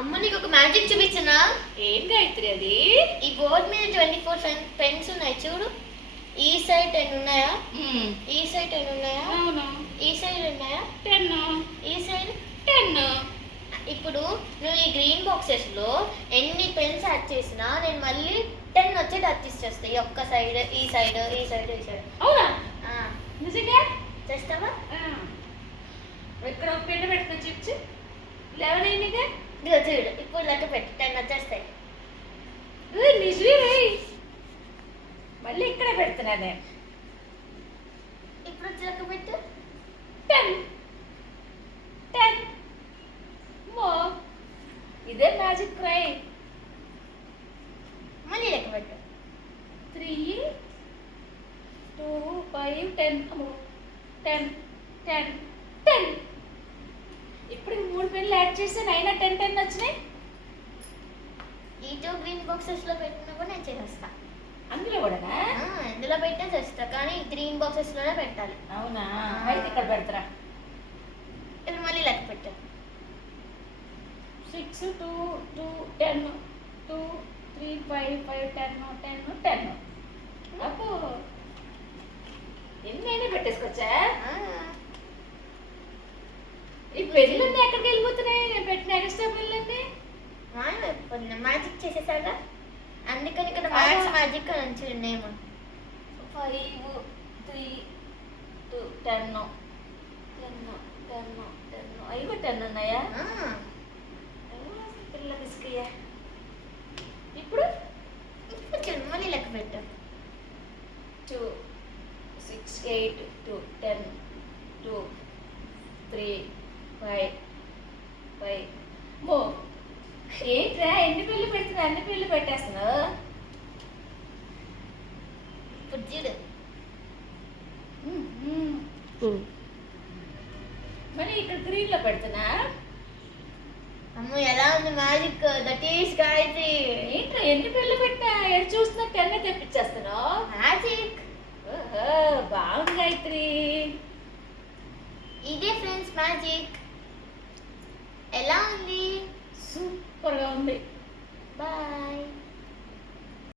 అమ్మ నీకు ఒక మ్యాజిక్ చూపించనా? ఏం గాయత్రి అది? ఈ బోర్డ్ మీద 24 పెన్స్ ఉన్నాయి చూడు. ఈ సైడ్ 10 ఉన్నాయా? ఈ సైడ్ 10 ఉన్నాయా? అవును. ఈ సైడ్ ఉన్నాయా? 10. ఈ సైడ్ 10. ఇప్పుడు నువ్వు ఈ గ్రీన్ బాక్సెస్ లో ఎన్ని పెన్స్ యాడ్ చేసినా నేను మళ్ళీ 10 వచ్చేది అచ్చిచ్చేస్తా. ఈ ఒక్క సైడ్, ఈ సైడ్, ఈ సైడ్, ఈ సైడ్. అవునా? ఆ, నిజంగా చేస్తావా? ఇక్కడ ఒక పెన్ను పెట్టుకొని చూపించు. 11 అయిందిగా. ఇదిగో చూడు, ఇప్పుడు లెక్క పెట్టు, 10 వచ్చేస్తాయి. నిజమే. మళ్ళీ ఇక్కడే పెడుతున్నా నేను. ఇప్పుడు వచ్చి లెక్క పెట్టు. 10. 10. ఇదే మ్యాజిక్ క్రై. మళ్ళీ లెక్క పెట్టు. 3, 2, 5, 10. 10, 10, 10. ఇప్పుడు 3 పెన్నులు యాడ్ చేసి అయినా 10 10 వచ్చినాయి. ఈ 2 గ్రీన్ బాక్సెస్ లో పెట్టినా కూడా నేను చేసేస్తా. అందులో కూడానా? ఎందులో పెట్టినా చేస్తా, కానీ గ్రీన్ బాక్సెస్ లోనే పెట్టాలి. అవునా? అయితే ఇక్కడ పెడతారా. ఇప్పుడు మళ్ళీ లెక్క పెట్టు. 6, 2, 2, 10. 2, 3, 5, 5, 10, 10, 10. అప్పు ఎన్నైనా పెట్టేసుకోవచ్చా? ఈ పెళ్ళన్నీ ఎక్కడికి వెళ్ళిపోతున్నాయి? నేను పెట్టిన ఎక్స్ట్రా పెళ్ళన్నీ మ్యాజిక్ చేసేసాగా, అందుకని ఇక్కడ మ్యాజిక్ అని ఉంచు నేమ్. 5, 3, 2, 10. 10, 10, 10. అవి కూడా 10 ఉన్నాయా? పిల్ల బిస్కయ్యా. ఇప్పుడు చూడు, మళ్ళీ లెక్క పెట్టు. 2, 6, 8, 2, 10, 2, 3, 5, 5. ఏంట్రా ఎన్ని పిల్లలు పెడుతున్నా? అన్ని పిల్లలు పెట్టేస్తున్నావు. ఇప్పుడు చూడు. మరి ఇక్కడ గ్రీన్ లో పెడుతున్నా. అమ్మ ఎలా ఉంది మ్యాజిక్? That is Gayatri. ఏంట్రా ఎన్ని పిల్లలు పెట్టినా ఎటు చూసినా 10 తెప్పించేస్తున్నావు. మ్యాజిక్. బాగుంది గాయత్రి. ఇదే ఫ్రెండ్స్ మ్యాజిక్. ఎలా ఉంది? సూపర్గా ఉంది. బాయ్.